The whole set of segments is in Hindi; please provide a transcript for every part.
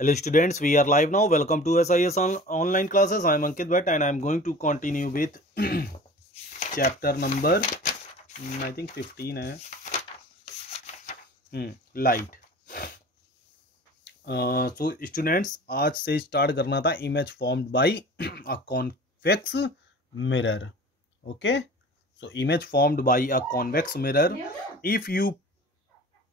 Hello students, we are live now. Welcome to SIS online classes. I am Ankit Bhatt and I am going to continue with chapter number I think 15 है light. So students, आज से start करना था image formed by a convex mirror. Okay, so image formed by a convex mirror. If you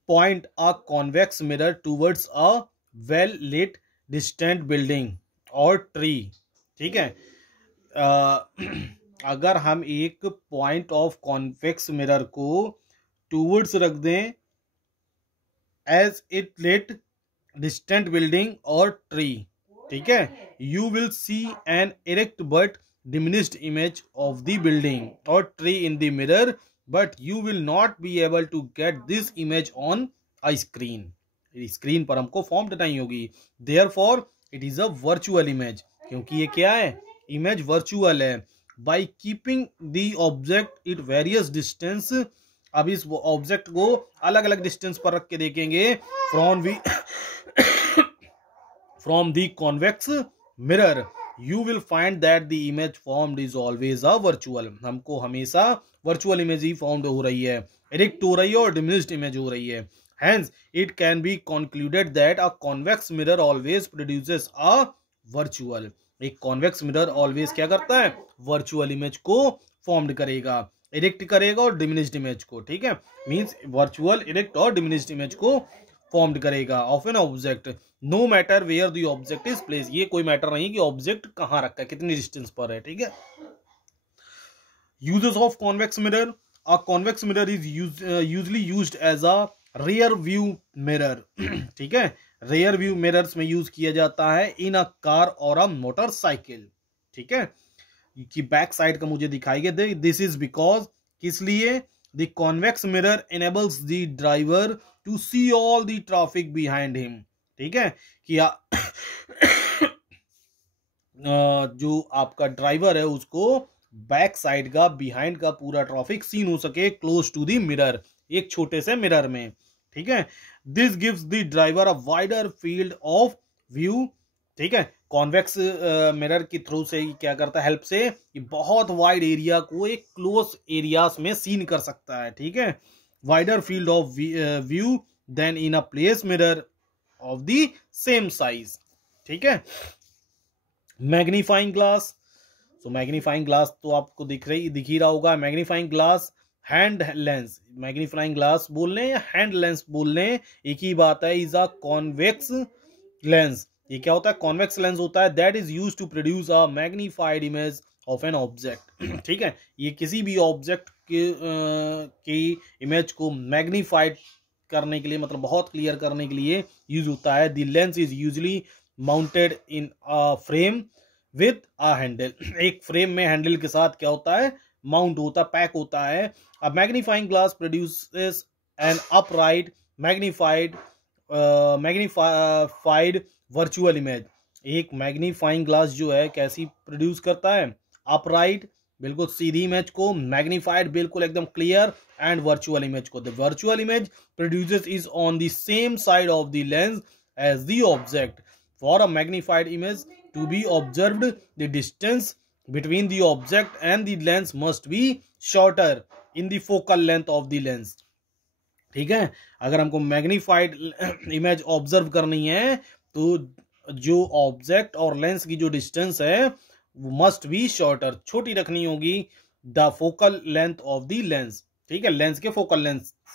point a convex mirror towards a well lit distant building और ट्री, ठीक है, अगर हम एक पॉइंट ऑफ कॉन्वेक्स मिरर को टूवर्ड्स रख दें as it lit distant building और ट्री, ठीक है, you will see an erect but diminished image of the building और tree in the mirror, but you will not be able to get this image on a screen. Screen पर हमको फॉर्म्ड नहीं होगी. Therefore it is a virtual image, क्योंकि ये क्या है, इमेज वर्चुअल है. By keeping the object it various distance, अब इस ऑब्जेक्ट को अलग अलग डिस्टेंस पर रख के देखेंगे from the convex mirror, you will find that the image formed is always a virtual. हमको हमेशा वर्चुअल इमेज ही फॉर्म्ड हो रही है, इरेक्ट हो रही है और डिमिनिश्ड इमेज हो रही है. Hence, it can be concluded that a convex mirror always produces a virtual. एक convex mirror always क्या करता है, virtual image को formed करेगा, erect करेगा और diminished image को, ठीक है, means virtual, erect और diminished image को formed करेगा of an object, no matter where the object is placed. ये कोई मैटर नहीं कि ऑब्जेक्ट कहाँ रखा है, कितनी डिस्टेंस पर है, ठीक है. Uses of convex mirror. A convex mirror is usually used as a rear view mirror, ठीक है, रेयर व्यू मिरर्स में यूज किया जाता है इन अ कार और अ मोटरसाइकिल, ठीक है, कि बैक साइड का मुझे दिखाई गया. दिस इज बिकॉज, किस लिए, the convex mirror enables the driver to see all the traffic behind him, ठीक है, कि जो आपका ड्राइवर है उसको बैक साइड का, बिहाइंड का पूरा ट्रैफिक सीन हो सके क्लोज टू द मिरर, एक छोटे से मिरर में, ठीक है. This gives the driver a wider field of view, ठीक है, कॉन्वेक्स मिरर की थ्रू से क्या करता है, हेल्प से ये बहुत वाइड एरिया को एक क्लोज एरियाज में सीन कर सकता है, ठीक है. Wider field of view then in a place mirror of the same size, ठीक है. Magnifying glass. So magnifying glass तो आपको दिख ही रहा होगा. Magnifying glass, hand lens, magnifying glass बोल लें या हैंड लेंस बोल लें, एक ही बात है. Is a convex lens. ये क्या होता है, कॉन्वेक्स लेंस होता है. That is used to produce a magnified image of an object, ठीक है, ये किसी भी ऑब्जेक्ट की इमेज को मैग्नीफाइड करने के लिए, मतलब बहुत क्लियर करने के लिए यूज होता है. The lens is usually mounted in a frame with a handle. एक फ्रेम में हैंडल के साथ क्या होता है, माउंट होता, पैक होता है. A magnifying glass produces an upright magnified virtual image. एक मैग्नीफाइंग ग्लास जो है कैसी प्रोड्यूस करता है, अपराइट, बिल्कुल सीधी इमेज को, मैग्नीफाइड बिल्कुल एकदम क्लियर, एंड वर्चुअल इमेज को. The virtual image produces is on the same side of the lens as the object. For a magnified image to be observed, the distance between the object and the lens must be shorter in the focal length of the lens, ठीक है. अगर हमको मैग्नीफाइड इमेज ऑब्जर्व करनी है तो जो ऑब्जेक्ट और लेंस की जो डिस्टेंस है वो मस्ट बी शॉर्टर, छोटी रखनी होगी, the focal length of the lens, ठीक है, लेंस के फोकल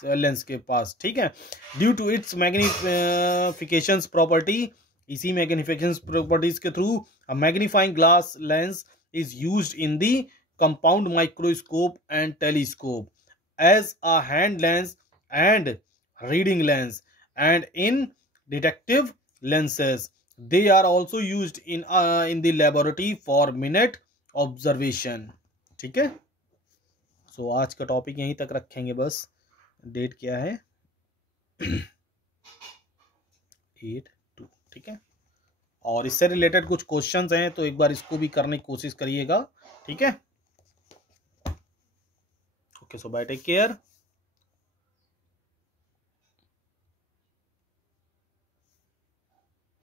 लेंस के पास, ठीक है. Due to its magnification property, इसी मैग्निफिकेशन प्रॉपर्टीज के through a magnifying glass lens is used in the compound microscope and telescope as a hand lens and reading lens, and in detective lenses. They are also used in the laboratory for minute observation, ठीक है. सो आज का टॉपिक यहीं तक रखेंगे, बस डेट क्या है 8/2, ठीक है. और इससे रिलेटेड कुछ क्वेश्चंस हैं तो एक बार इसको भी करने की कोशिश करिएगा, ठीक है. ओके, सो बाय, टेक केयर.